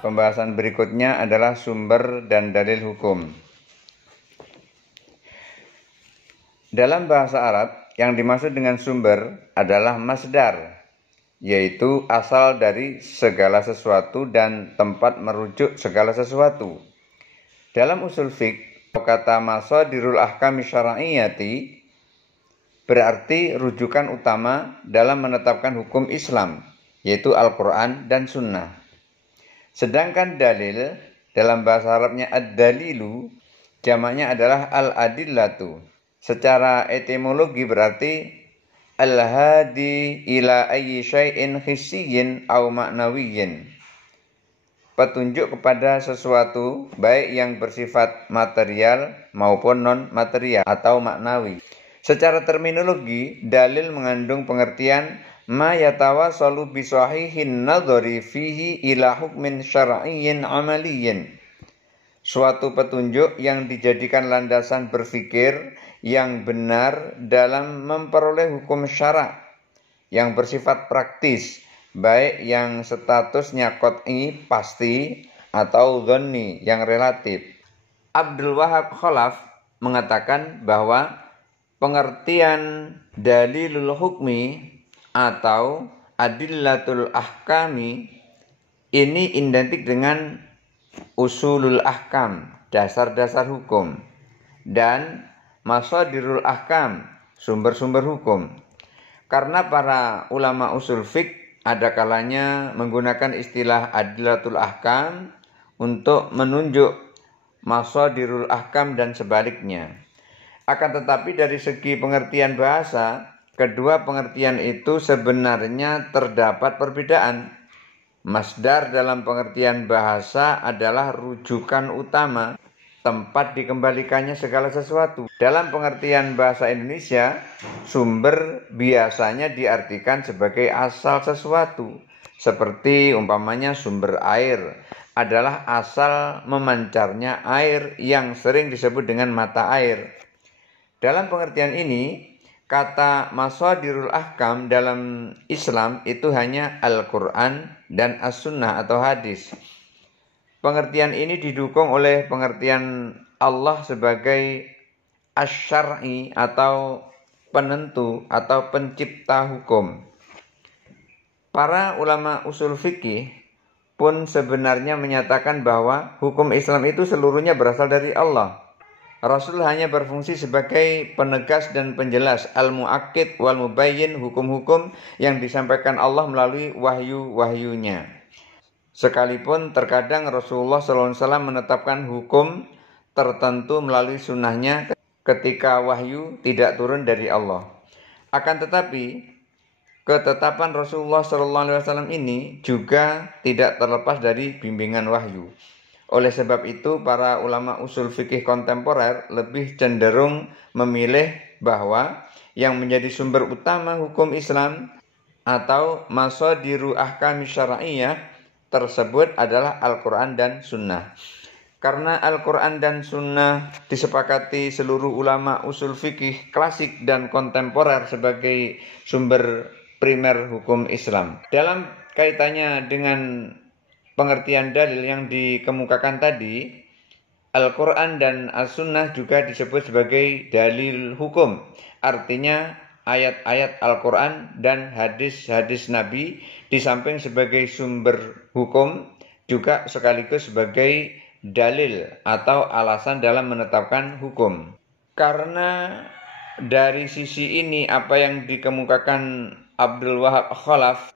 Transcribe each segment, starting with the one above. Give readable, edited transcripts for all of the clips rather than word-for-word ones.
Pembahasan berikutnya adalah sumber dan dalil hukum. Dalam bahasa Arab, yang dimaksud dengan sumber adalah masdar, yaitu asal dari segala sesuatu dan tempat merujuk segala sesuatu. Dalam usul fiqh, kata masadirul ahkami syar'iyyati berarti rujukan utama dalam menetapkan hukum Islam, yaitu Al-Quran dan Sunnah. Sedangkan dalil dalam bahasa Arabnya ad-dalilu, jamaknya adalah al-adillatu. Secara etimologi berarti al-hadi ila ayyi syai'in hissiyyin aw ma'nawiyyin. Petunjuk kepada sesuatu baik yang bersifat material maupun non-material atau maknawi. Secara terminologi, dalil mengandung pengertian ma yatawassalu bi sahihin nadhari fihi ila hukmin syar'iyyin amaliyyin. Suatu petunjuk yang dijadikan landasan berfikir yang benar dalam memperoleh hukum syara' yang bersifat praktis, baik yang statusnya qat'i pasti atau dhanni yang relatif. Abdul Wahab Khalaf mengatakan bahwa pengertian dalilul hukmi atau adillatul ahkami ini identik dengan usulul ahkam, dasar-dasar hukum, dan masadirul ahkam, sumber-sumber hukum. Karena para ulama usul fiqh ada kalanya menggunakan istilah adillatul ahkam untuk menunjuk masadirul ahkam dan sebaliknya. Akan tetapi dari segi pengertian bahasa, kedua pengertian itu sebenarnya terdapat perbedaan. Masdar dalam pengertian bahasa adalah rujukan utama, tempat dikembalikannya segala sesuatu. Dalam pengertian bahasa Indonesia, sumber biasanya diartikan sebagai asal sesuatu. Seperti umpamanya sumber air adalah asal memancarnya air yang sering disebut dengan mata air. Dalam pengertian ini, kata masadirul ahkam dalam Islam itu hanya Al-Quran dan As-Sunnah atau hadis. Pengertian ini didukung oleh pengertian Allah sebagai asy-syar'i atau penentu atau pencipta hukum. Para ulama usul fikih pun sebenarnya menyatakan bahwa hukum Islam itu seluruhnya berasal dari Allah. Rasul hanya berfungsi sebagai penegas dan penjelas, al-mu'akkid wal mubayyin, hukum-hukum yang disampaikan Allah melalui wahyu-wahyunya. Sekalipun terkadang Rasulullah SAW menetapkan hukum tertentu melalui sunnahnya ketika wahyu tidak turun dari Allah. Akan tetapi, ketetapan Rasulullah SAW ini juga tidak terlepas dari bimbingan wahyu. Oleh sebab itu, para ulama usul fikih kontemporer lebih cenderung memilih bahwa yang menjadi sumber utama hukum Islam atau masadiru ahkam syar'iyyah tersebut adalah Al-Quran dan Sunnah. Karena Al-Quran dan Sunnah disepakati seluruh ulama usul fikih klasik dan kontemporer sebagai sumber primer hukum Islam. Dalam kaitannya dengan pengertian dalil yang dikemukakan tadi, Al-Quran dan As-Sunnah juga disebut sebagai dalil hukum. Artinya ayat-ayat Al-Quran dan hadis-hadis Nabi di samping sebagai sumber hukum juga sekaligus sebagai dalil atau alasan dalam menetapkan hukum. Karena dari sisi ini apa yang dikemukakan Abdul Wahab Khalaf,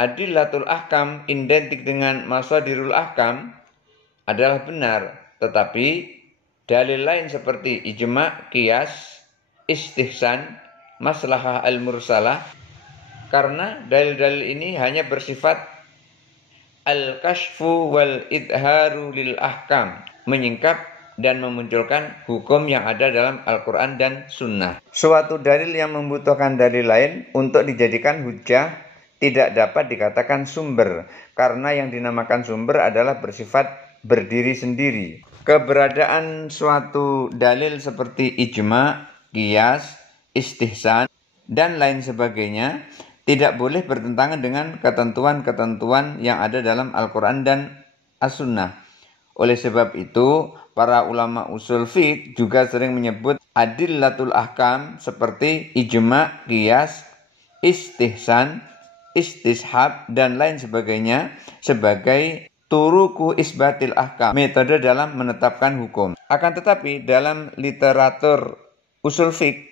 adillatul ahkam identik dengan masadirul ahkam adalah benar, tetapi dalil lain seperti ijma', qiyas, istihsan, maslahah al-mursalah, karena dalil-dalil ini hanya bersifat al-kashfu wal idharu lil ahkam, menyingkap dan memunculkan hukum yang ada dalam Al-Quran dan Sunnah. Suatu dalil yang membutuhkan dalil lain untuk dijadikan hujjah tidak dapat dikatakan sumber, karena yang dinamakan sumber adalah bersifat berdiri sendiri. Keberadaan suatu dalil seperti ijma', qiyas, istihsan, dan lain sebagainya tidak boleh bertentangan dengan ketentuan-ketentuan yang ada dalam Al-Quran dan as-sunnah. Oleh sebab itu, para ulama usul fiqh juga sering menyebut adillatul ahkam seperti ijma', qiyas, istihsan, istishab, dan lain sebagainya sebagai turuku isbatil ahkam, metode dalam menetapkan hukum. Akan tetapi dalam literatur usul fiqh,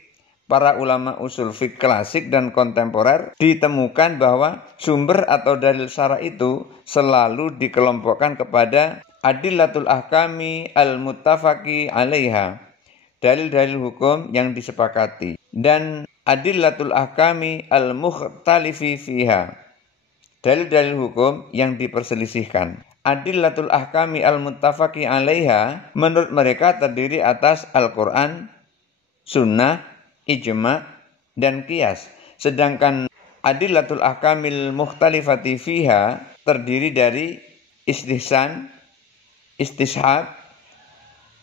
para ulama usul fiqh klasik dan kontemporer ditemukan bahwa sumber atau dalil syara' itu selalu dikelompokkan kepada adillatul ahkami al-muttafaqi 'alaiha, dalil-dalil hukum yang disepakati, dan adillatul ahkami al-mukhtalifi fiha, dalil-dalil hukum yang diperselisihkan. Adillatul ahkami al-muttafaqi 'alaiha menurut mereka terdiri atas Al-Qur'an, sunnah, ijma', dan qiyas. Sedangkan adillatul ahkamil mukhtalifati fiha terdiri dari istihsan, istishab,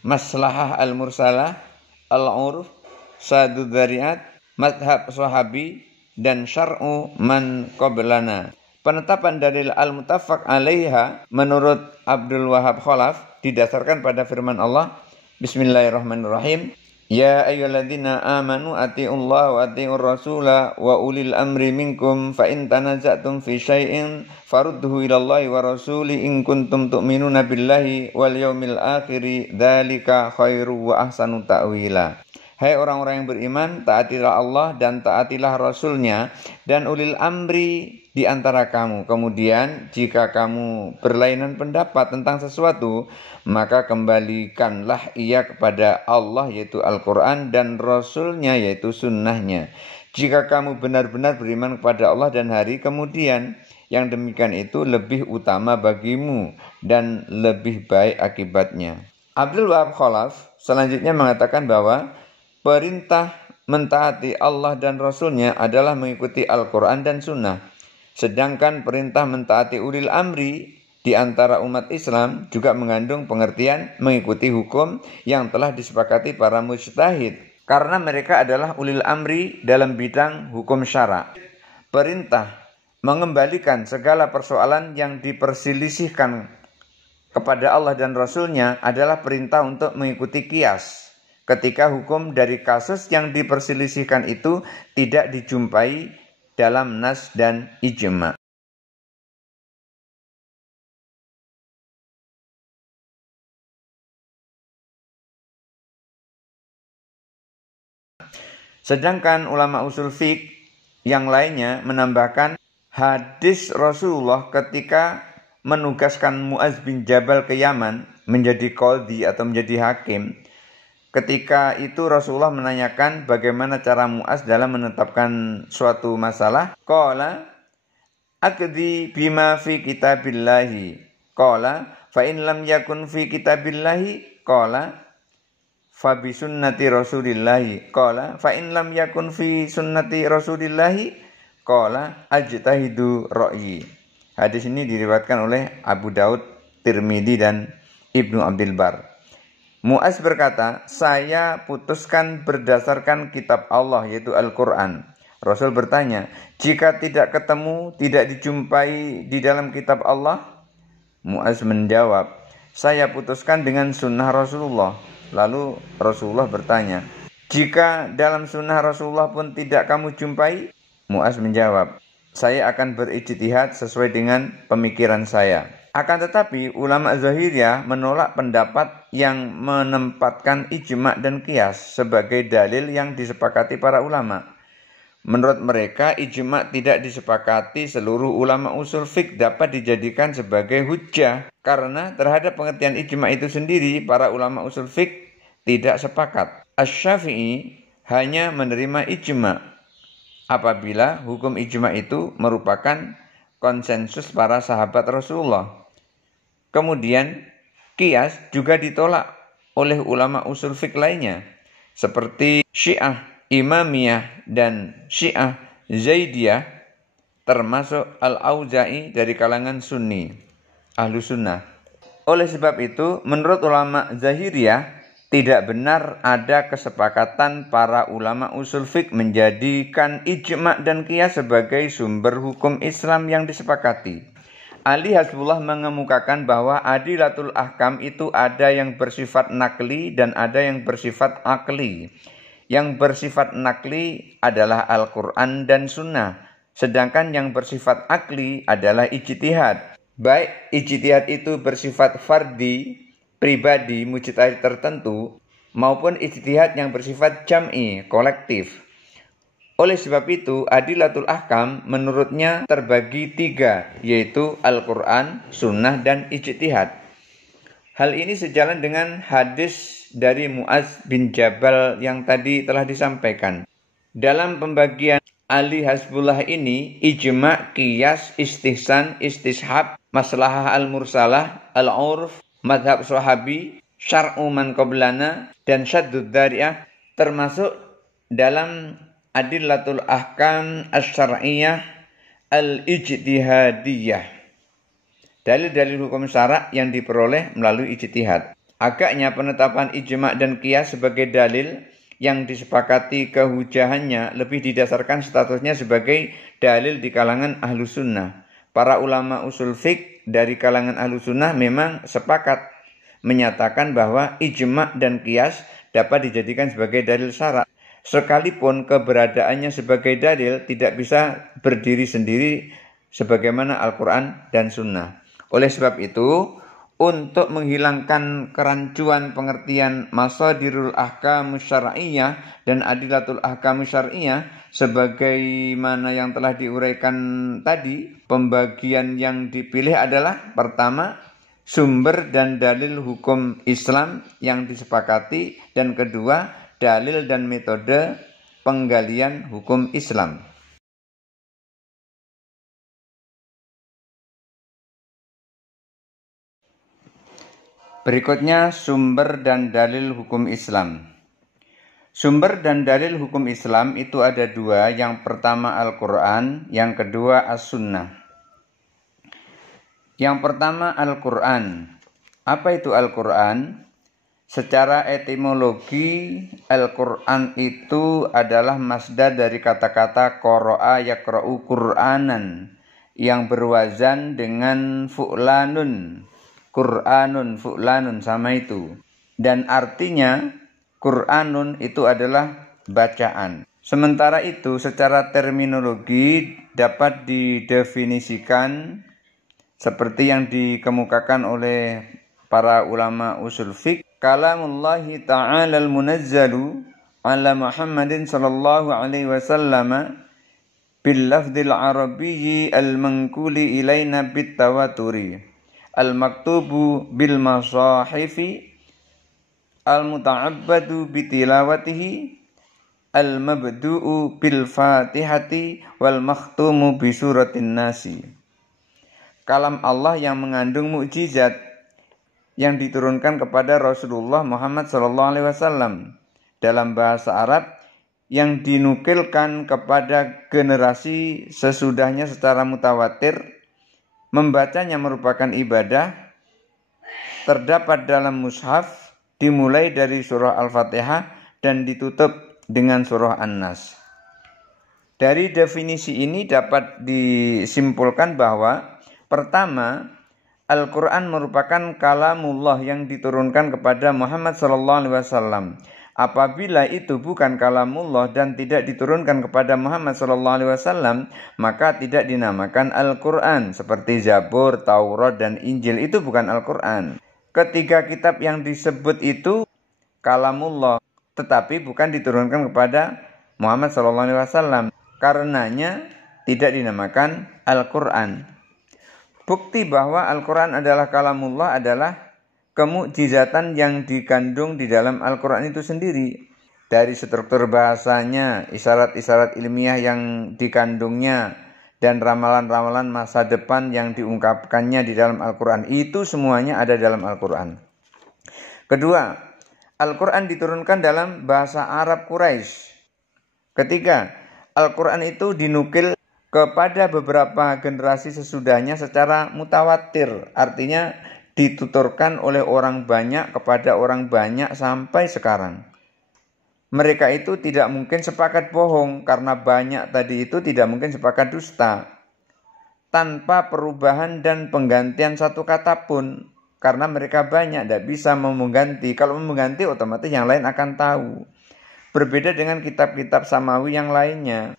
maslahah al-mursalah, al-urf, sadud dzari'at, madhab sahabi, dan syar'u man qablana. Penetapan dalil al-muttafaq 'alaiha menurut Abdul Wahab Khalaf didasarkan pada firman Allah, Bismillahirrahmanirrahim. Ya ayyuhalladzina amanu atiiullaha wa atiiur rasula wa ulil amri minkum fa in tanaza'tum fi syai'in farudduhu ilallahi wa rasuli in kuntum tu'minuna billahi wal yaumil akhiri dzalika khairu wa ahsanu ta'wila. Hai orang-orang yang beriman, taatilah Allah dan taatilah Rasulnya dan ulil amri di antara kamu. Kemudian jika kamu berlainan pendapat tentang sesuatu, maka kembalikanlah ia kepada Allah yaitu Al-Quran dan Rasulnya yaitu sunnahnya. Jika kamu benar-benar beriman kepada Allah dan hari kemudian, yang demikian itu lebih utama bagimu dan lebih baik akibatnya. Abdul Wahab Khalaf selanjutnya mengatakan bahwa perintah mentaati Allah dan Rasulnya adalah mengikuti Al-Quran dan Sunnah. Sedangkan perintah mentaati ulil amri di antara umat Islam juga mengandung pengertian mengikuti hukum yang telah disepakati para mujtahid. Karena mereka adalah ulil amri dalam bidang hukum syara'. Perintah mengembalikan segala persoalan yang diperselisihkan kepada Allah dan Rasulnya adalah perintah untuk mengikuti qiyas. Ketika hukum dari kasus yang diperselisihkan itu tidak dijumpai dalam nas dan ijma'. Sedangkan ulama usul fiqh yang lainnya menambahkan hadis Rasulullah ketika menugaskan Mu'adz bin Jabal ke Yaman menjadi qadhi atau menjadi hakim. Ketika itu Rasulullah menanyakan bagaimana cara Mu'adz dalam menetapkan suatu masalah. Qala aqdi bima fi kitabillahi. Qala fa in lam yakun fi kitabillahi. Qala fa bi sunnati rasulillahi. Qala fa in lam yakun fi sunnati rasulillahi. Qala ajtahidu ra'yi. Hadis ini diriwayatkan oleh Abu Daud, Tirmidzi, dan Ibnu Abdul Bar. Mu'adz berkata, saya putuskan berdasarkan kitab Allah yaitu Al-Quran. Rasul bertanya, jika tidak ketemu, tidak dijumpai di dalam kitab Allah? Mu'adz menjawab, saya putuskan dengan sunnah Rasulullah. Lalu Rasulullah bertanya, jika dalam sunnah Rasulullah pun tidak kamu jumpai? Mu'adz menjawab, saya akan berijtihad sesuai dengan pemikiran saya. Akan tetapi ulama Zahiriyah menolak pendapat yang menempatkan ijma' dan qiyas sebagai dalil yang disepakati para ulama. Menurut mereka ijma' tidak disepakati seluruh ulama usul fiqh dapat dijadikan sebagai hujjah. Karena terhadap pengertian ijma' itu sendiri para ulama usul fiqh tidak sepakat. Asy-Syafi'i hanya menerima ijma' apabila hukum ijma' itu merupakan konsensus para sahabat Rasulullah. Kemudian qiyas juga ditolak oleh ulama usul fiqh lainnya seperti Syiah Imamiyah dan Syiah Zaidiyah, termasuk Al-Auza'i dari kalangan Sunni, Ahlu Sunnah. Oleh sebab itu, menurut ulama Zahiriyah tidak benar ada kesepakatan para ulama usul fiqh menjadikan ijma' dan qiyas sebagai sumber hukum Islam yang disepakati. Ali Hasbullah mengemukakan bahwa adilatul ahkam itu ada yang bersifat nakli dan ada yang bersifat akli. Yang bersifat nakli adalah Al-Quran dan Sunnah, sedangkan yang bersifat akli adalah ijtihad. Baik ijtihad itu bersifat fardi, pribadi, mujtahid tertentu, maupun ijtihad yang bersifat jam'i, kolektif. Oleh sebab itu, adilatul ahkam menurutnya terbagi 3, yaitu Al-Quran, Sunnah, dan ijtihad. Hal ini sejalan dengan hadis dari Mu'adz bin Jabal yang tadi telah disampaikan. Dalam pembagian Ali Hasbullah ini, ijma', qiyas, istihsan, istishab, maslahah al-mursalah, al-urf, madhab sahabi, syar'u man qablana, dan syaddud dzari'ah termasuk dalam adillatul ahkam asy-syar'iyyah al-ijtihadiyah. Dalil-dalil hukum syarak yang diperoleh melalui ijtihad. Agaknya penetapan ijma' dan qiyas sebagai dalil yang disepakati kehujahannya lebih didasarkan statusnya sebagai dalil di kalangan ahlu sunnah. Para ulama usul fiqh dari kalangan ahlu sunnah memang sepakat menyatakan bahwa ijma' dan qiyas dapat dijadikan sebagai dalil syarak. Sekalipun keberadaannya sebagai dalil tidak bisa berdiri sendiri sebagaimana Al-Quran dan Sunnah. Oleh sebab itu, untuk menghilangkan kerancuan pengertian masadirul ahkam syar'iyyah dan adilatul ahkam syar'iyyah sebagaimana yang telah diuraikan tadi, pembagian yang dipilih adalah pertama, sumber dan dalil hukum Islam yang disepakati, dan kedua, dalil dan metode penggalian hukum Islam. Berikutnya sumber dan dalil hukum Islam. Sumber dan dalil hukum Islam itu ada 2, yang pertama Al-Quran, yang kedua As-Sunnah. Yang pertama Al-Quran. Apa itu Al-Quran? Secara etimologi, Al-Quran itu adalah masdar dari kata-kata qara'a yaqra'u Qur'anan yang berwazan dengan fu'lanun. Qur'anun, fu'lanun sama itu. Dan artinya Qur'anun itu adalah bacaan. Sementara itu secara terminologi dapat didefinisikan seperti yang dikemukakan oleh para ulama usul fiqh. Kalamullahi ta'ala al-munazzalu ala Muhammadin sallallahu alaihi wasallam bil lafdil arabiyyi al-manquli ilaina bit tawaturi al-maktubu bil masahifi al-muta'abbadu bitilawatihi al-mabdu'u bil fatihati wal makhtumu bi suratin nasi. Kalam Allah yang mengandung mukjizat yang diturunkan kepada Rasulullah Muhammad SAW dalam bahasa Arab yang dinukilkan kepada generasi sesudahnya secara mutawatir. Membacanya merupakan ibadah, terdapat dalam mushaf, dimulai dari surah Al-Fatihah dan ditutup dengan surah An-Nas. Dari definisi ini dapat disimpulkan bahwa pertama, Al-Quran merupakan kalamullah yang diturunkan kepada Muhammad SAW. Apabila itu bukan kalamullah dan tidak diturunkan kepada Muhammad SAW, maka tidak dinamakan Al-Quran. Seperti Zabur, Taurat, dan Injil itu bukan Al-Quran. Ketiga kitab yang disebut itu kalamullah, tetapi bukan diturunkan kepada Muhammad SAW. Karenanya tidak dinamakan Al-Quran. Bukti bahwa Al-Quran adalah kalamullah adalah kemukjizatan yang dikandung di dalam Al-Quran itu sendiri. Dari struktur bahasanya, isyarat-isyarat ilmiah yang dikandungnya, dan ramalan-ramalan masa depan yang diungkapkannya di dalam Al-Quran. Itu semuanya ada dalam Al-Quran. Kedua, Al-Quran diturunkan dalam bahasa Arab Quraisy. Ketiga, Al-Quran itu dinukil kepada beberapa generasi sesudahnya secara mutawatir, artinya dituturkan oleh orang banyak kepada orang banyak sampai sekarang. Mereka itu tidak mungkin sepakat bohong, karena banyak tadi itu tidak mungkin sepakat dusta. tanpa perubahan dan penggantian satu kata pun. Karena mereka banyak, tidak bisa mengganti. Kalau mengganti otomatis yang lain akan tahu. Berbeda dengan kitab-kitab samawi yang lainnya.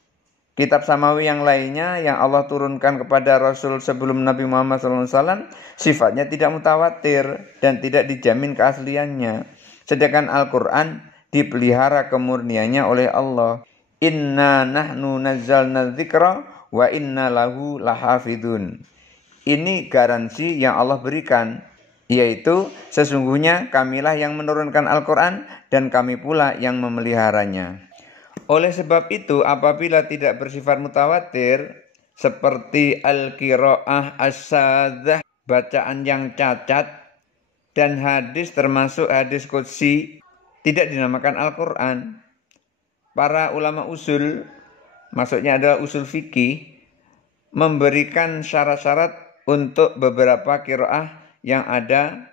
Kitab samawi yang lainnya yang Allah turunkan kepada Rasul sebelum Nabi Muhammad SAW sifatnya tidak mutawatir dan tidak dijamin keasliannya. Sedangkan Al-Quran dipelihara kemurniannya oleh Allah. Inna nahnu nazzalna dzikra wa inna lahu lahafidun. Ini garansi yang Allah berikan, yaitu sesungguhnya kamilah yang menurunkan Al-Quran dan kami pula yang memeliharanya. Oleh sebab itu, apabila tidak bersifat mutawatir, seperti al-qiraah as-sadzah, bacaan yang cacat, dan hadis termasuk hadis qudsi, tidak dinamakan Al-Quran. Para ulama usul, maksudnya adalah usul fikih, memberikan syarat-syarat untuk beberapa qiraah yang ada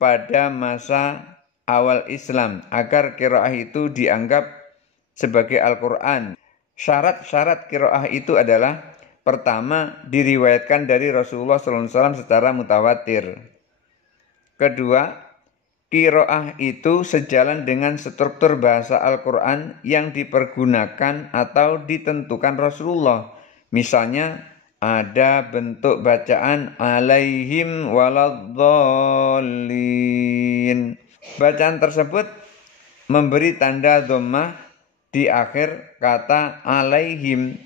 pada masa awal Islam, agar qiraah itu dianggap sebagai Al-Quran. Syarat-syarat qiraah itu adalah, pertama, diriwayatkan dari Rasulullah SAW secara mutawatir. Kedua, qiraah itu sejalan dengan struktur bahasa Al-Quran yang dipergunakan atau ditentukan Rasulullah. Misalnya, ada bentuk bacaan alaihim waladdallin. Bacaan tersebut memberi tanda dhammah di akhir kata alaihim.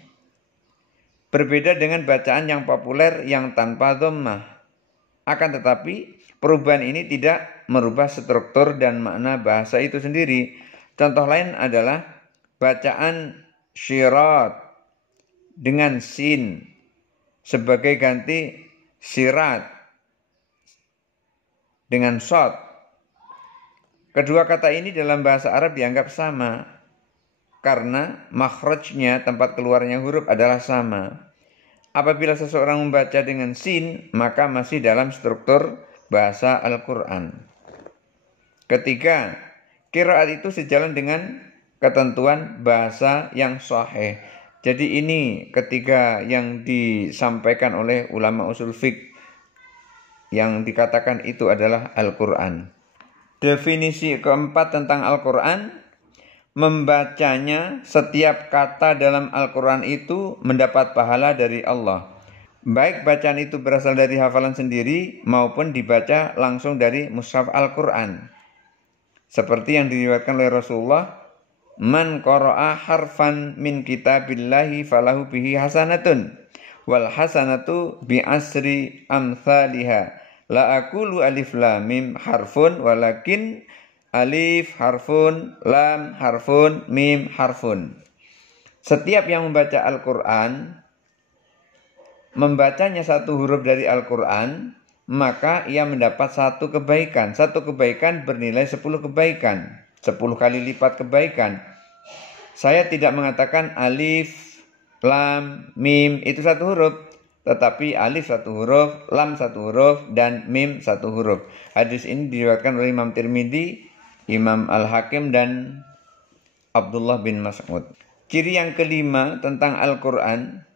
Berbeda dengan bacaan yang populer yang tanpa dhammah. Akan tetapi perubahan ini tidak merubah struktur dan makna bahasa itu sendiri. Contoh lain adalah bacaan syirat dengan sin sebagai ganti sirat dengan shad. Kedua kata ini dalam bahasa Arab dianggap sama karena makhrajnya, tempat keluarnya huruf adalah sama. Apabila seseorang membaca dengan sin, maka masih dalam struktur bahasa Al-Quran. Ketiga, qiraat itu sejalan dengan ketentuan bahasa yang sahih. Jadi ini ketiga yang disampaikan oleh ulama usul fiqh yang dikatakan itu adalah Al-Quran. Definisi keempat tentang Al-Quran, membacanya setiap kata dalam Al-Quran itu mendapat pahala dari Allah. Baik bacaan itu berasal dari hafalan sendiri maupun dibaca langsung dari mushaf Al-Quran. Seperti yang diriwayatkan oleh Rasulullah, man qara'a harfan min kitabillahi falahu bihi hasanatun wal hasanatu bi asri amthaliha la aqulu alif lam mim harfun walakin alif harfun, lam harfun, mim harfun. Setiap yang membaca Al-Quran, membacanya satu huruf dari Al-Quran, maka ia mendapat satu kebaikan. Satu kebaikan bernilai 10 kebaikan. 10 kali lipat kebaikan. Saya tidak mengatakan alif, lam, mim itu satu huruf. Tetapi alif satu huruf, lam satu huruf, dan mim satu huruf. Hadis ini diriwayatkan oleh Imam Tirmidzi, Imam Al-Hakim dan Abdullah bin Mas'ud. Ciri yang kelima tentang Al-Quran,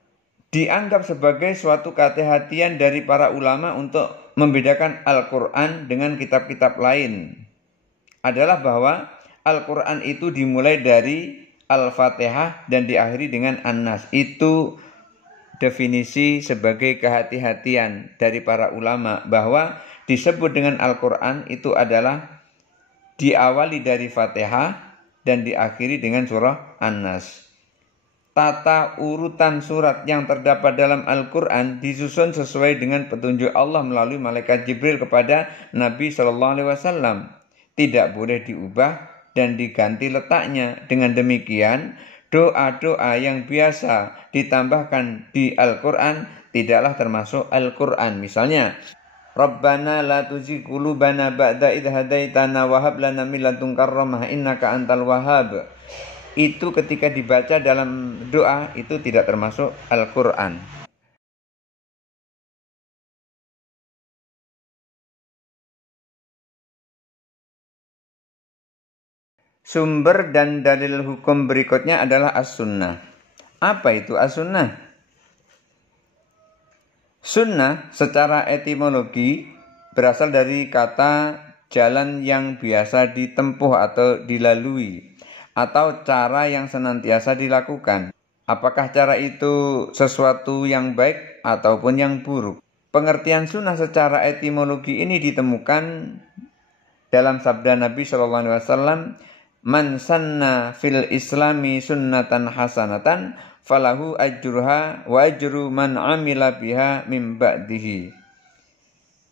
dianggap sebagai suatu kehati-hatian dari para ulama untuk membedakan Al-Quran dengan kitab-kitab lain, adalah bahwa Al-Quran itu dimulai dari Al-Fatihah dan diakhiri dengan An-Nas. Itu definisi sebagai kehati-hatian dari para ulama, bahwa disebut dengan Al-Quran itu adalah diawali dari Fatihah dan diakhiri dengan surah An-Nas. Tata urutan surat yang terdapat dalam Al-Quran disusun sesuai dengan petunjuk Allah melalui malaikat Jibril kepada Nabi SAW. Tidak boleh diubah dan diganti letaknya. Dengan demikian, doa-doa yang biasa ditambahkan di Al-Quran tidaklah termasuk Al-Quran. Misalnya, Rabbana la tuzigh qulubana ba'da idh hadaitana wa hab lana min ladunka rahmah innaka antal wahhab. Itu ketika dibaca dalam doa itu tidak termasuk Al-Quran. Sumber dan dalil hukum berikutnya adalah As-Sunnah. Apa itu As-Sunnah? Sunnah secara etimologi berasal dari kata jalan yang biasa ditempuh atau dilalui, atau cara yang senantiasa dilakukan. Apakah cara itu sesuatu yang baik ataupun yang buruk? Pengertian sunnah secara etimologi ini ditemukan dalam sabda Nabi SAW, "Man sanna fil islami sunnatan hasanatan falahu ajruha wa ajru man amila biha min ba'dihi."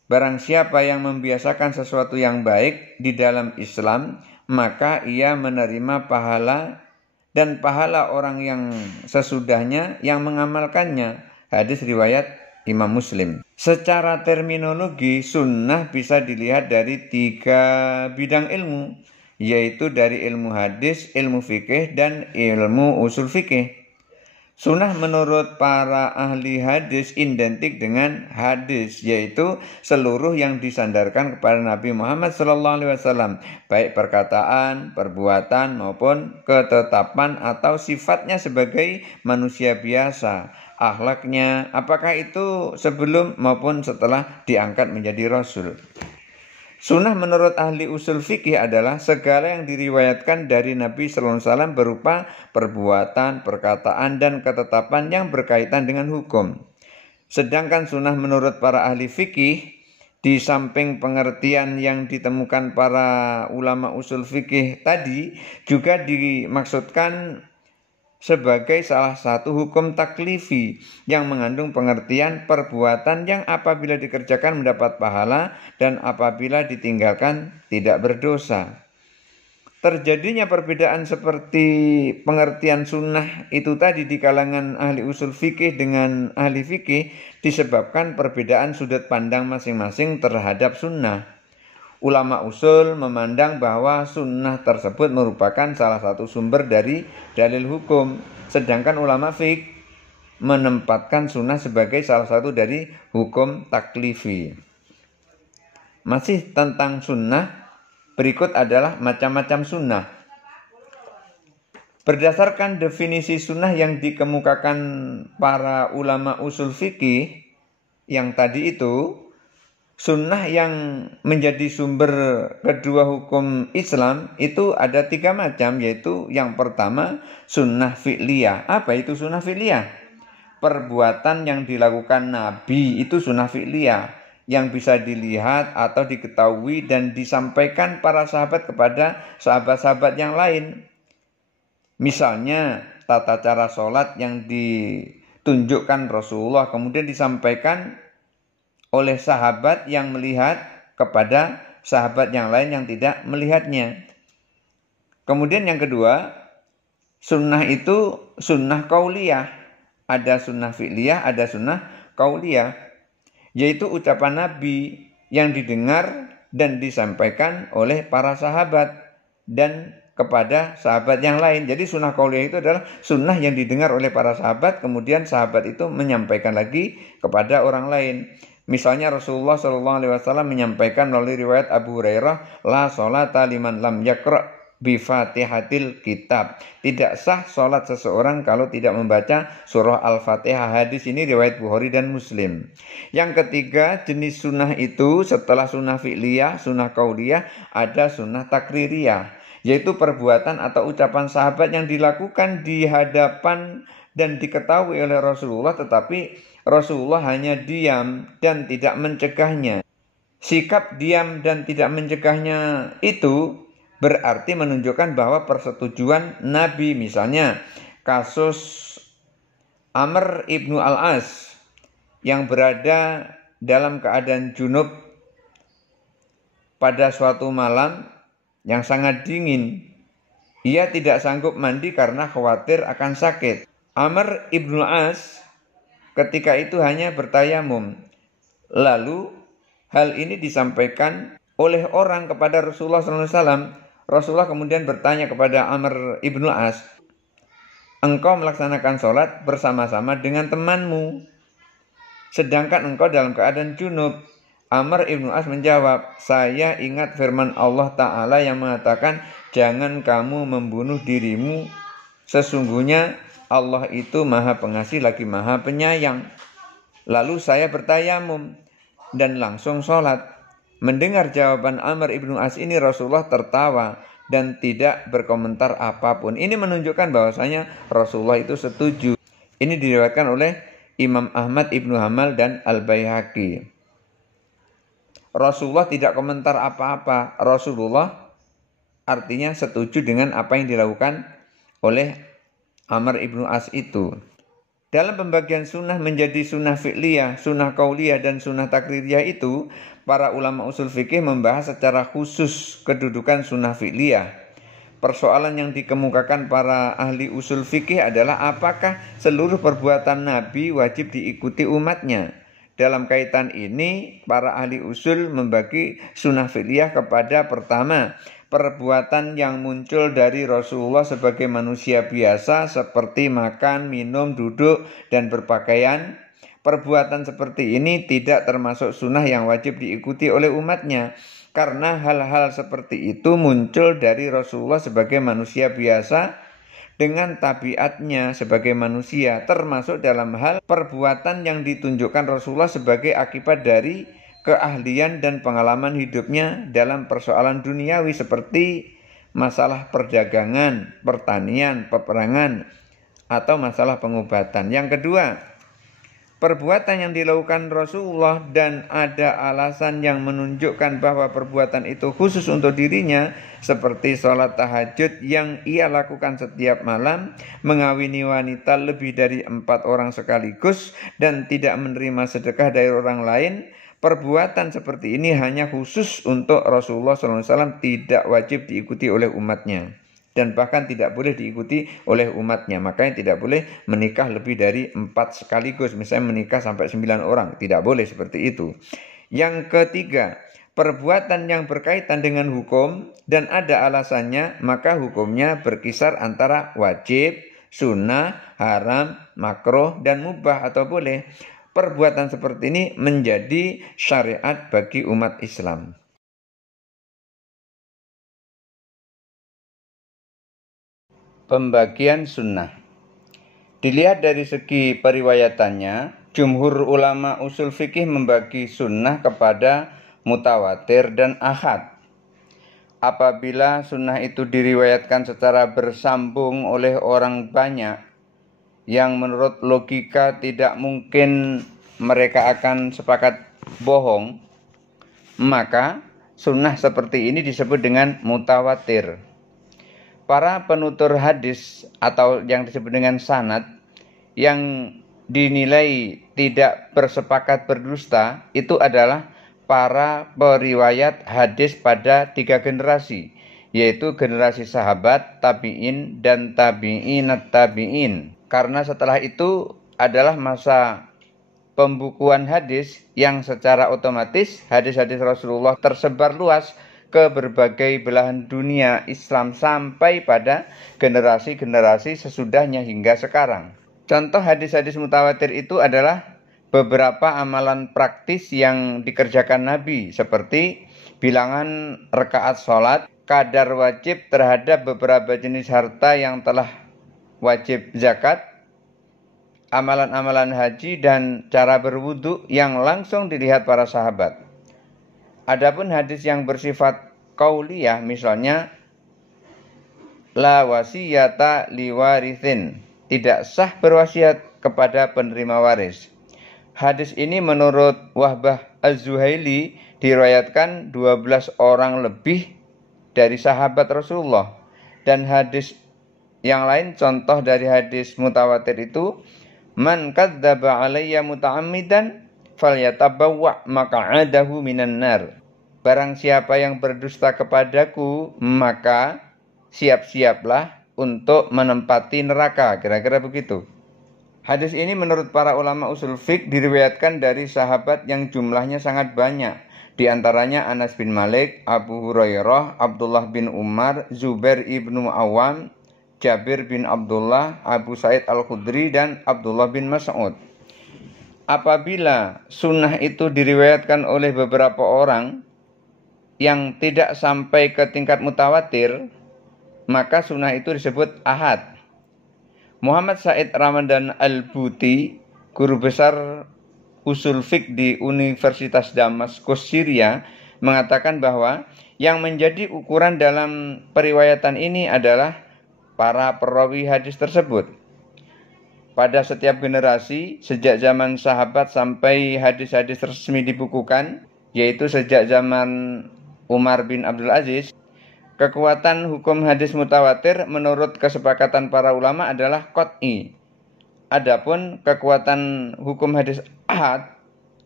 Barang siapa yang membiasakan sesuatu yang baik di dalam Islam, maka ia menerima pahala dan pahala orang yang sesudahnya yang mengamalkannya. Hadis riwayat Imam Muslim. Secara terminologi, sunnah bisa dilihat dari 3 bidang ilmu, yaitu dari ilmu hadis, ilmu fikih, dan ilmu usul fikih. Sunnah menurut para ahli hadis identik dengan hadis, yaitu seluruh yang disandarkan kepada Nabi Muhammad SAW, baik perkataan, perbuatan, maupun ketetapan atau sifatnya sebagai manusia biasa, akhlaknya, apakah itu sebelum maupun setelah diangkat menjadi Rasul. Sunnah menurut ahli usul fikih adalah segala yang diriwayatkan dari Nabi SAW berupa perbuatan, perkataan, dan ketetapan yang berkaitan dengan hukum. Sedangkan sunnah menurut para ahli fikih, di samping pengertian yang ditemukan para ulama usul fikih tadi, juga dimaksudkan sebagai salah satu hukum taklifi yang mengandung pengertian perbuatan yang apabila dikerjakan mendapat pahala dan apabila ditinggalkan tidak berdosa. Terjadinya perbedaan seperti pengertian sunnah itu tadi di kalangan ahli usul fikih dengan ahli fikih disebabkan perbedaan sudut pandang masing-masing terhadap sunnah. Ulama usul memandang bahwa sunnah tersebut merupakan salah satu sumber dari dalil hukum, sedangkan ulama fiqh menempatkan sunnah sebagai salah satu dari hukum taklifi. Masih tentang sunnah, berikut adalah macam-macam sunnah. Berdasarkan definisi sunnah yang dikemukakan para ulama usul fikih yang tadi itu, sunnah yang menjadi sumber kedua hukum Islam itu ada 3 macam, yaitu yang pertama sunnah fi'liyah. Apa itu sunnah fi'liyah? Perbuatan yang dilakukan Nabi itu sunnah fi'liyah, yang bisa dilihat atau diketahui dan disampaikan para sahabat kepada sahabat-sahabat yang lain. Misalnya tata cara sholat yang ditunjukkan Rasulullah kemudian disampaikan oleh sahabat yang melihat kepada sahabat yang lain yang tidak melihatnya. Kemudian yang kedua, sunnah itu sunnah qauliyah. Ada sunnah fi'liyah, ada sunnah qauliyah, yaitu ucapan Nabi yang didengar dan disampaikan oleh para sahabat dan kepada sahabat yang lain. Jadi sunnah qauliyah itu adalah sunnah yang didengar oleh para sahabat, kemudian sahabat itu menyampaikan lagi kepada orang lain. Misalnya Rasulullah SAW menyampaikan melalui riwayat Abu Hurairah, la sholata liman lam yaqra' bi fatihatil kitab. Tidak sah sholat seseorang kalau tidak membaca surah Al-Fatihah. Hadis ini riwayat Bukhari dan Muslim. Yang ketiga, jenis sunnah itu setelah sunnah fi'liyah, sunnah qauliyah, ada sunnah takririyah, yaitu perbuatan atau ucapan sahabat yang dilakukan di hadapan dan diketahui oleh Rasulullah, tetapi Rasulullah hanya diam dan tidak mencegahnya. Sikap diam dan tidak mencegahnya itu berarti menunjukkan bahwa persetujuan Nabi. Misalnya kasus Amr ibnu al-As yang berada dalam keadaan junub pada suatu malam yang sangat dingin. Ia tidak sanggup mandi karena khawatir akan sakit. Amr ibnu al-As ketika itu hanya bertayamum. Lalu hal ini disampaikan oleh orang kepada Rasulullah SAW. Rasulullah kemudian bertanya kepada Amr ibnu As, engkau melaksanakan sholat bersama-sama dengan temanmu, sedangkan engkau dalam keadaan junub. Amr ibnu As menjawab, saya ingat firman Allah Ta'ala yang mengatakan, jangan kamu membunuh dirimu, sesungguhnya Allah itu maha pengasih lagi maha penyayang. Lalu saya bertayamum dan langsung sholat. Mendengar jawaban Amr ibnu As ini, Rasulullah tertawa dan tidak berkomentar apapun. Ini menunjukkan bahwasanya Rasulullah itu setuju. Ini diriwayatkan oleh Imam Ahmad ibnu Hamal dan Al-Baihaqi. Rasulullah tidak komentar apa-apa. Rasulullah artinya setuju dengan apa yang dilakukan oleh Amr ibnu As itu. Dalam pembagian sunnah menjadi sunnah fi'liyah, sunnah qauliyah, dan sunnah takririyah itu, para ulama usul fikih membahas secara khusus kedudukan sunnah fi'liyah. Persoalan yang dikemukakan para ahli usul fikih adalah apakah seluruh perbuatan Nabi wajib diikuti umatnya. Dalam kaitan ini, para ahli usul membagi sunnah fi'liyah kepada pertama, perbuatan yang muncul dari Rasulullah sebagai manusia biasa seperti makan, minum, duduk, dan berpakaian. Perbuatan seperti ini tidak termasuk sunnah yang wajib diikuti oleh umatnya, karena hal-hal seperti itu muncul dari Rasulullah sebagai manusia biasa dengan tabiatnya sebagai manusia, termasuk dalam hal perbuatan yang ditunjukkan Rasulullah sebagai akibat dari keahlian dan pengalaman hidupnya dalam persoalan duniawi seperti masalah perdagangan, pertanian, peperangan, atau masalah pengobatan. Yang kedua, perbuatan yang dilakukan Rasulullah dan ada alasan yang menunjukkan bahwa perbuatan itu khusus untuk dirinya, seperti sholat tahajud yang ia lakukan setiap malam, mengawini wanita lebih dari 4 orang sekaligus, dan tidak menerima sedekah dari orang lain. Perbuatan seperti ini hanya khusus untuk Rasulullah SAW, tidak wajib diikuti oleh umatnya. Dan bahkan tidak boleh diikuti oleh umatnya. Makanya tidak boleh menikah lebih dari 4 sekaligus. Misalnya menikah sampai 9 orang. Tidak boleh seperti itu. Yang ketiga, perbuatan yang berkaitan dengan hukum dan ada alasannya, maka hukumnya berkisar antara wajib, sunnah, haram, makruh, dan mubah atau boleh. Perbuatan seperti ini menjadi syariat bagi umat Islam. Pembagian sunnah. Dilihat dari segi periwayatannya, jumhur ulama usul fikih membagi sunnah kepada mutawatir dan ahad. Apabila sunnah itu diriwayatkan secara bersambung oleh orang banyak, yang menurut logika tidak mungkin mereka akan sepakat bohong, maka sunnah seperti ini disebut dengan mutawatir. Para penutur hadis atau yang disebut dengan sanad yang dinilai tidak bersepakat berdusta itu adalah para periwayat hadis pada 3 generasi, yaitu generasi sahabat, tabi'in, dan tabi'inat tabi'in. Karena setelah itu adalah masa pembukuan hadis yang secara otomatis hadis-hadis Rasulullah tersebar luas ke berbagai belahan dunia Islam sampai pada generasi-generasi sesudahnya hingga sekarang. Contoh hadis-hadis mutawatir itu adalah beberapa amalan praktis yang dikerjakan Nabi, seperti bilangan rakaat sholat, kadar wajib terhadap beberapa jenis harta yang telah wajib zakat, amalan-amalan haji, dan cara berwudu yang langsung dilihat para sahabat. Adapun hadis yang bersifat qauliyah, misalnya la wasiyata liwarithin, tidak sah berwasiat kepada penerima waris. Hadis ini menurut Wahbah Az-Zuhaili diriwayatkan 12 orang lebih dari sahabat Rasulullah. Dan hadis yang lain, contoh dari hadis mutawatir itu, man kadzdzaba alayya muta'ammidan falyatabawwa maq'adahu minan nar. Barang siapa yang berdusta kepadaku, maka siap-siaplah untuk menempati neraka. Kira-kira begitu. Hadis ini menurut para ulama usul fiqh diriwayatkan dari sahabat yang jumlahnya sangat banyak. Di antaranya Anas bin Malik, Abu Hurairah, Abdullah bin Umar, Zubair ibnu Awam, Jabir bin Abdullah, Abu Sa'id Al-Khudri, dan Abdullah bin Mas'ud. Apabila sunnah itu diriwayatkan oleh beberapa orang yang tidak sampai ke tingkat mutawatir, maka sunnah itu disebut ahad. Muhammad Said Ramadan Al-Buti, guru besar usul fiqh di Universitas Damaskus, Syria, mengatakan bahwa yang menjadi ukuran dalam periwayatan ini adalah para perawi hadis tersebut. Pada setiap generasi, sejak zaman sahabat sampai hadis-hadis resmi dibukukan, yaitu sejak zaman Umar bin Abdul Aziz, kekuatan hukum hadis mutawatir menurut kesepakatan para ulama adalah qat'i. Adapun kekuatan hukum hadis ahad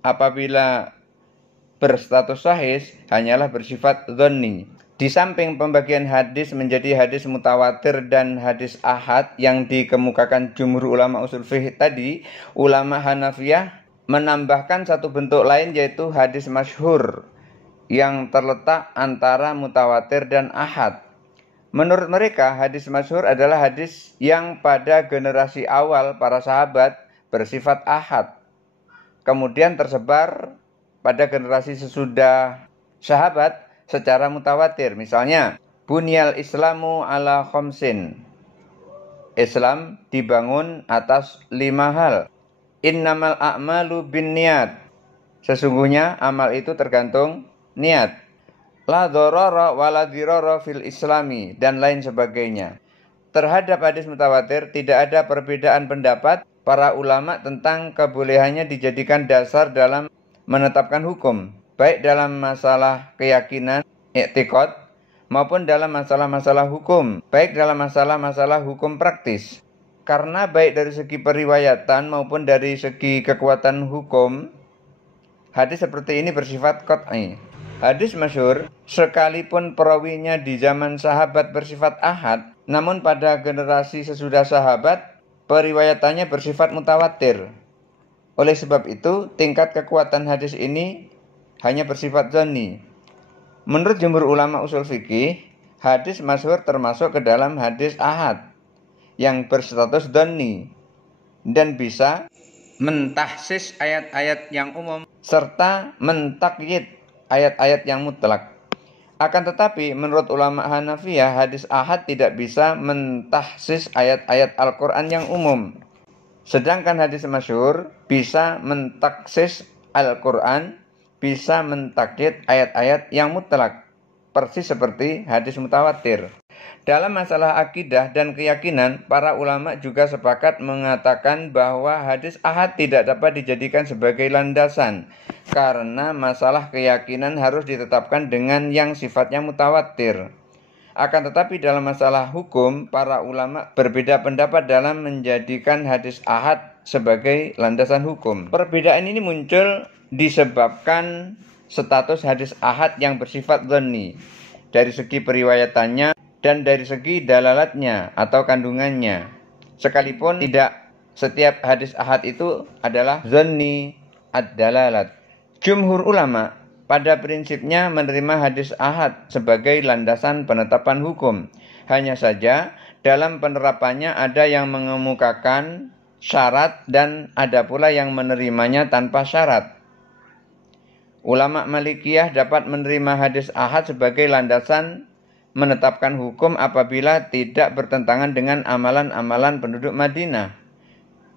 apabila berstatus sahih hanyalah bersifat dhanni. Di samping pembagian hadis menjadi hadis mutawatir dan hadis ahad yang dikemukakan jumhur ulama usul fiqh tadi, ulama Hanafiyah menambahkan satu bentuk lain yaitu hadis masyhur yang terletak antara mutawatir dan ahad. Menurut mereka, hadis masyhur adalah hadis yang pada generasi awal para sahabat bersifat ahad, kemudian tersebar pada generasi sesudah sahabat secara mutawatir. Misalnya, bunyal islamu ala khamsin. Islam dibangun atas 5 hal. Innamal a'malu binniyat. Sesungguhnya amal itu tergantung niat. La dharara wala dirara fil islami, dan lain sebagainya. Terhadap hadis mutawatir tidak ada perbedaan pendapat para ulama tentang kebolehannya dijadikan dasar dalam menetapkan hukum, baik dalam masalah keyakinan, i'tiqad, maupun dalam masalah-masalah hukum, baik dalam masalah-masalah hukum praktis. Karena baik dari segi periwayatan maupun dari segi kekuatan hukum, hadis seperti ini bersifat qat'i. Hadis masyhur, sekalipun perawinya di zaman sahabat bersifat ahad, namun pada generasi sesudah sahabat, periwayatannya bersifat mutawatir. Oleh sebab itu, tingkat kekuatan hadis ini hanya bersifat dhanni. Menurut jumhur ulama usul fikih, hadis masyhur termasuk ke dalam hadis ahad yang berstatus dhanni dan bisa mentahsis ayat-ayat yang umum serta mentakyid ayat-ayat yang mutlak. Akan tetapi, menurut ulama Hanafiyah, hadis ahad tidak bisa mentahsis ayat-ayat Al-Quran yang umum. Sedangkan hadis masyhur bisa mentaksis Al-Quran, bisa mentakyid ayat-ayat yang mutlak, persis seperti hadis mutawatir. Dalam masalah akidah dan keyakinan, para ulama juga sepakat mengatakan bahwa hadis ahad tidak dapat dijadikan sebagai landasan, karena masalah keyakinan harus ditetapkan dengan yang sifatnya mutawatir. Akan tetapi dalam masalah hukum, para ulama berbeda pendapat dalam menjadikan hadis ahad sebagai landasan hukum. Perbedaan ini muncul disebabkan status hadis ahad yang bersifat dhanni dari segi periwayatannya dan dari segi dalalatnya atau kandungannya. Sekalipun tidak setiap hadis ahad itu adalah dhanni ad-dalalat. Jumhur ulama pada prinsipnya menerima hadis ahad sebagai landasan penetapan hukum. Hanya saja dalam penerapannya ada yang mengemukakan syarat dan ada pula yang menerimanya tanpa syarat. Ulama Malikiyah dapat menerima hadis ahad sebagai landasan menetapkan hukum apabila tidak bertentangan dengan amalan-amalan penduduk Madinah.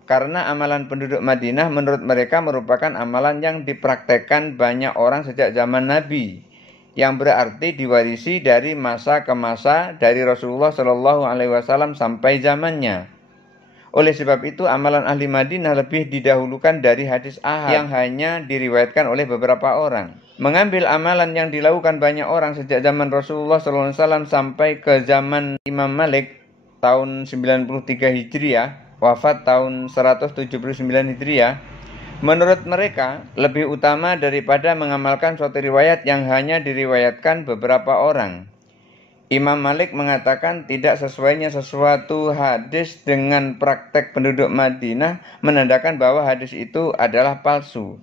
Karena amalan penduduk Madinah menurut mereka merupakan amalan yang dipraktekkan banyak orang sejak zaman Nabi, yang berarti diwarisi dari masa ke masa dari Rasulullah Shallallahu Alaihi Wasallam sampai zamannya. Oleh sebab itu amalan ahli Madinah lebih didahulukan dari hadis ahad yang hanya diriwayatkan oleh beberapa orang. Mengambil amalan yang dilakukan banyak orang sejak zaman Rasulullah SAW sampai ke zaman Imam Malik tahun 93 Hijriah, wafat tahun 179 Hijriah, menurut mereka lebih utama daripada mengamalkan suatu riwayat yang hanya diriwayatkan beberapa orang. Imam Malik mengatakan tidak sesuainya sesuatu hadis dengan praktek penduduk Madinah menandakan bahwa hadis itu adalah palsu.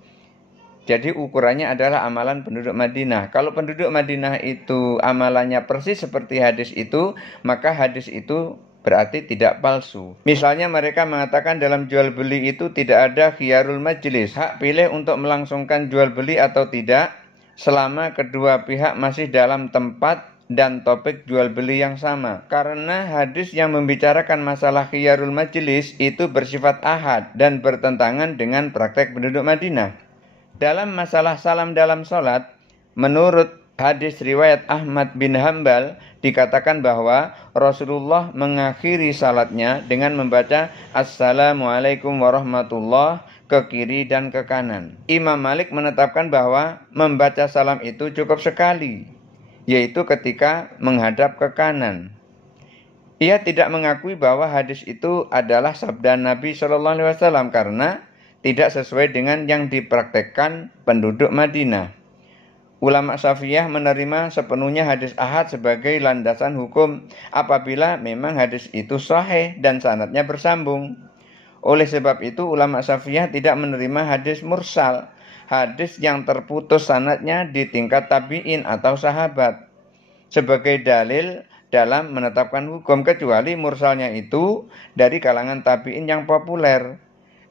Jadi ukurannya adalah amalan penduduk Madinah. Kalau penduduk Madinah itu amalannya persis seperti hadis itu, maka hadis itu berarti tidak palsu. Misalnya mereka mengatakan dalam jual beli itu tidak ada khiyarul majlis, hak pilih untuk melangsungkan jual beli atau tidak, selama kedua pihak masih dalam tempat dan topik jual beli yang sama. Karena hadis yang membicarakan masalah khiyarul majlis itu bersifat ahad dan bertentangan dengan praktek penduduk Madinah. Dalam masalah salam dalam sholat, menurut hadis riwayat Ahmad bin Hambal dikatakan bahwa Rasulullah mengakhiri salatnya dengan membaca Assalamualaikum warahmatullah ke kiri dan ke kanan. Imam Malik menetapkan bahwa membaca salam itu cukup sekali, yaitu ketika menghadap ke kanan. Ia tidak mengakui bahwa hadis itu adalah sabda Nabi Shallallahu Alaihi Wasallam karena tidak sesuai dengan yang dipraktekkan penduduk Madinah. Ulama Syafi'iyah menerima sepenuhnya hadis ahad sebagai landasan hukum apabila memang hadis itu sahih dan sanadnya bersambung. Oleh sebab itu ulama Syafi'iyah tidak menerima hadis mursal, hadis yang terputus sanadnya di tingkat tabi'in atau sahabat, sebagai dalil dalam menetapkan hukum, kecuali mursalnya itu dari kalangan tabi'in yang populer,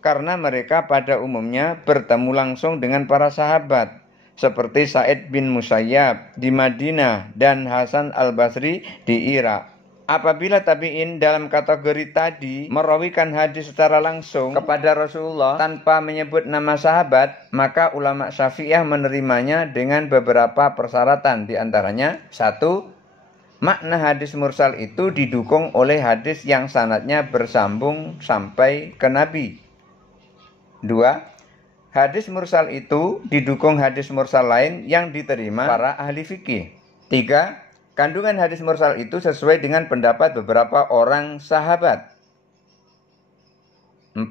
karena mereka pada umumnya bertemu langsung dengan para sahabat, seperti Sa'id bin Musayyab di Madinah dan Hasan al-Basri di Irak. Apabila tabi'in dalam kategori tadi merawikan hadis secara langsung kepada Rasulullah tanpa menyebut nama sahabat, maka ulama Syafi'iyah menerimanya dengan beberapa persyaratan, di antaranya: 1. Makna hadis mursal itu didukung oleh hadis yang sanadnya bersambung sampai ke Nabi. 2. Hadis mursal itu didukung hadis mursal lain yang diterima para ahli fikih. 3. Kandungan hadis mursal itu sesuai dengan pendapat beberapa orang sahabat. 4.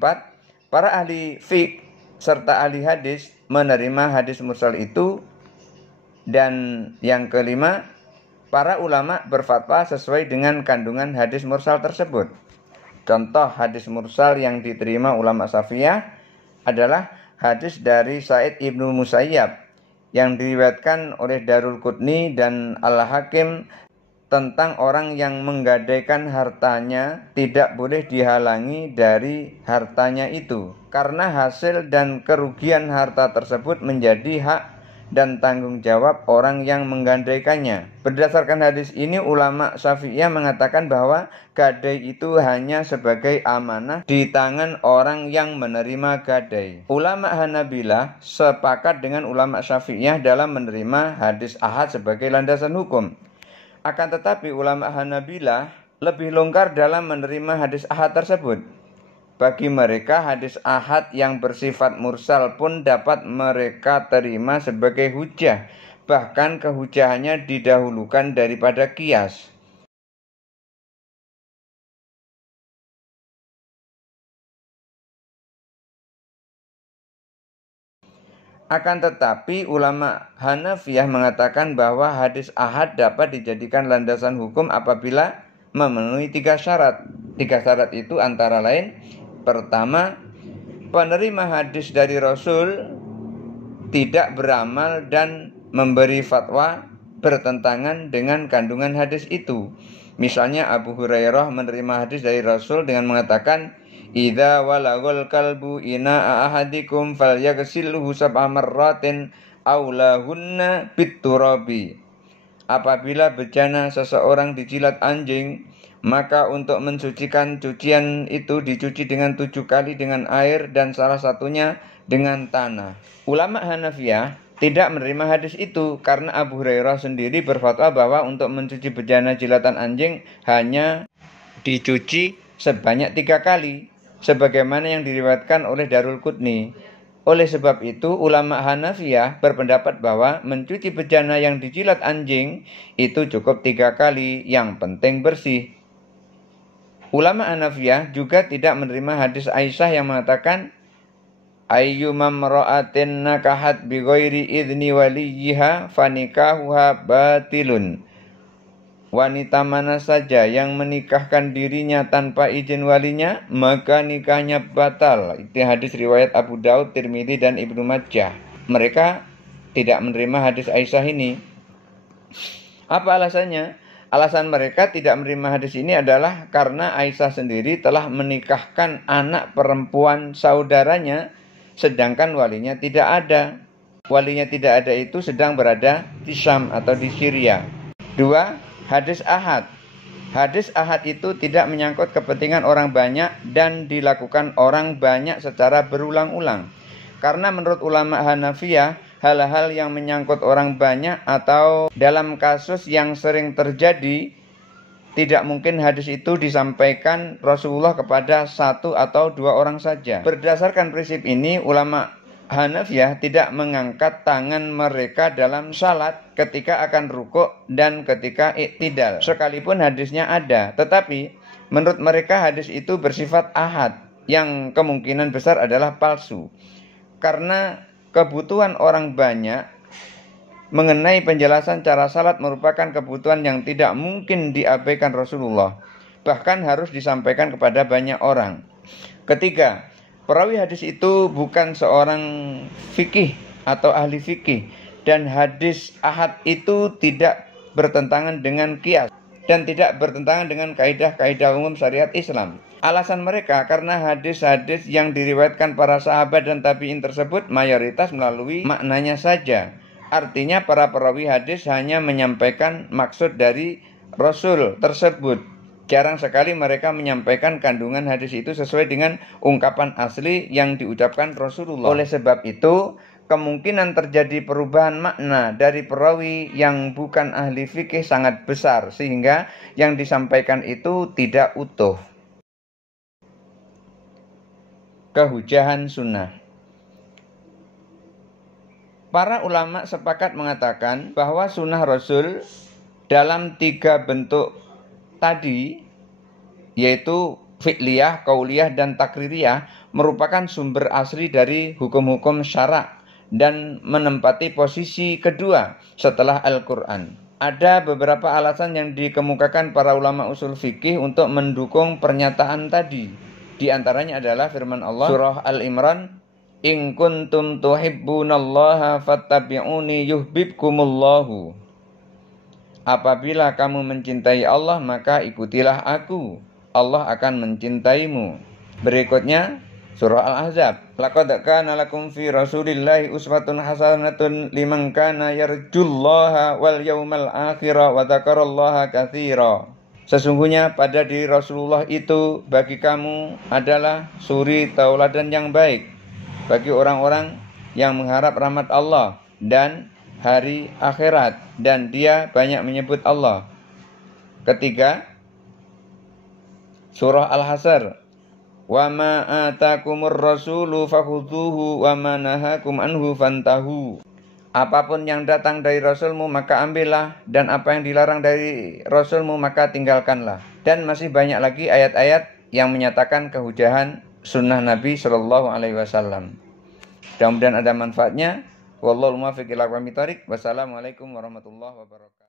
Para ahli fikih serta ahli hadis menerima hadis mursal itu. Dan yang kelima, para ulama berfatwa sesuai dengan kandungan hadis mursal tersebut. Contoh hadis mursal yang diterima ulama Syafi'iyah adalah hadis dari Sa'id ibnu Musayyab yang diriwayatkan oleh Darul Qutni dan Al-Hakim tentang orang yang menggadaikan hartanya tidak boleh dihalangi dari hartanya itu, karena hasil dan kerugian harta tersebut menjadi hak dan tanggung jawab orang yang menggadaikannya. Berdasarkan hadis ini, ulama Syafi'iyah mengatakan bahwa gadai itu hanya sebagai amanah di tangan orang yang menerima gadai. Ulama Hanabilah sepakat dengan ulama Syafi'iyah dalam menerima hadis ahad sebagai landasan hukum. Akan tetapi ulama Hanabilah lebih longgar dalam menerima hadis ahad tersebut. Bagi mereka, hadis ahad yang bersifat mursal pun dapat mereka terima sebagai hujjah, bahkan kehujahannya didahulukan daripada qiyas. Akan tetapi ulama Hanafiyah mengatakan bahwa hadis ahad dapat dijadikan landasan hukum apabila memenuhi 3 syarat. 3 syarat itu antara lain: pertama, penerima hadis dari Rasul tidak beramal dan memberi fatwa bertentangan dengan kandungan hadis itu. Misalnya Abu Hurairah menerima hadis dari Rasul dengan mengatakan, "Idza walagul kalbu ina ahadikum falyaghsilhu sab'a marratin aw lahunna biturabi." Apabila bejana seseorang dijilat anjing, maka untuk mensucikan cucian itu dicuci dengan 7 kali dengan air dan salah satunya dengan tanah. Ulama Hanafiyah tidak menerima hadis itu karena Abu Hurairah sendiri berfatwa bahwa untuk mencuci bejana jilatan anjing hanya dicuci sebanyak 3 kali, sebagaimana yang diriwayatkan oleh Darul Qutni. Oleh sebab itu, ulama Hanafiyah berpendapat bahwa mencuci bejana yang dijilat anjing itu cukup 3 kali, yang penting bersih. Ulama Hanafiyah juga tidak menerima hadis Aisyah yang mengatakan, "Ayyuma mra'atin nakahat bi ghairi idzni waliyha fanikahuha batilun." Wanita mana saja yang menikahkan dirinya tanpa izin walinya, maka nikahnya batal. Itu hadis riwayat Abu Daud, Tirmidzi, dan Ibnu Majah. Mereka tidak menerima hadis Aisyah ini. Apa alasannya? Alasan mereka tidak menerima hadis ini adalah karena Aisyah sendiri telah menikahkan anak perempuan saudaranya, sedangkan walinya tidak ada. Walinya tidak ada itu sedang berada di Syam atau di Syria. 2. Hadis ahad. Hadis ahad itu tidak menyangkut kepentingan orang banyak dan dilakukan orang banyak secara berulang-ulang. Karena menurut ulama Hanafiyah, hal-hal yang menyangkut orang banyak atau dalam kasus yang sering terjadi, tidak mungkin hadis itu disampaikan Rasulullah kepada 1 atau 2 orang saja. Berdasarkan prinsip ini, ulama Hanafiyah tidak mengangkat tangan mereka dalam salat ketika akan rukuk dan ketika iktidal, sekalipun hadisnya ada. Tetapi menurut mereka hadis itu bersifat ahad, yang kemungkinan besar adalah palsu. Karena kebutuhan orang banyak mengenai penjelasan cara salat merupakan kebutuhan yang tidak mungkin diabaikan Rasulullah, bahkan harus disampaikan kepada banyak orang. Ketiga, perawi hadis itu bukan seorang fikih atau ahli fikih, dan hadis ahad itu tidak bertentangan dengan qiyas dan tidak bertentangan dengan kaidah-kaidah umum syariat Islam. Alasan mereka karena hadis-hadis yang diriwayatkan para sahabat dan tabi'in tersebut mayoritas melalui maknanya saja. Artinya para perawi hadis hanya menyampaikan maksud dari Rasul tersebut. Jarang sekali mereka menyampaikan kandungan hadis itu sesuai dengan ungkapan asli yang diucapkan Rasulullah. Oleh sebab itu, kemungkinan terjadi perubahan makna dari perawi yang bukan ahli fikih sangat besar, sehingga yang disampaikan itu tidak utuh. Kehujahan sunnah. Para ulama sepakat mengatakan bahwa sunnah Rasul dalam 3 bentuk tadi, yaitu fi'liyah, qauliyah, dan takririyah, merupakan sumber asli dari hukum-hukum syarak dan menempati posisi kedua setelah Al-Quran. Ada beberapa alasan yang dikemukakan para ulama usul fikih untuk mendukung pernyataan tadi. Di antaranya adalah firman Allah surah Al-Imran, "In kuntum tuhibbunallaha fattabi'uni yuhibbukumullahu." Apabila kamu mencintai Allah, maka ikutilah aku, Allah akan mencintaimu. Berikutnya surah Al-Ahzab, "Laqad kana lakum fi Rasulillahi uswatun hasanatun liman kana yarjullaha wal yaumal akhira wa dzakarallaha katsira." Sesungguhnya pada diri Rasulullah itu bagi kamu adalah suri tauladan yang baik bagi orang-orang yang mengharap rahmat Allah dan hari akhirat, dan dia banyak menyebut Allah. Ketiga, surah Al-Hasr, "Wa ma atakumur rasulu fakhudhuhu wa ma nahakum anhu fantahu." Apapun yang datang dari Rasulmu maka ambillah, dan apa yang dilarang dari Rasulmu maka tinggalkanlah. Dan masih banyak lagi ayat-ayat yang menyatakan kehujahan sunnah Nabi Shallallahu Alaihi Wasallam. Mudah-mudahan ada manfaatnya. Wallahul muwaffiq ila aqwamit thoriq. Wassalamualaikum warahmatullahi wabarakatuh.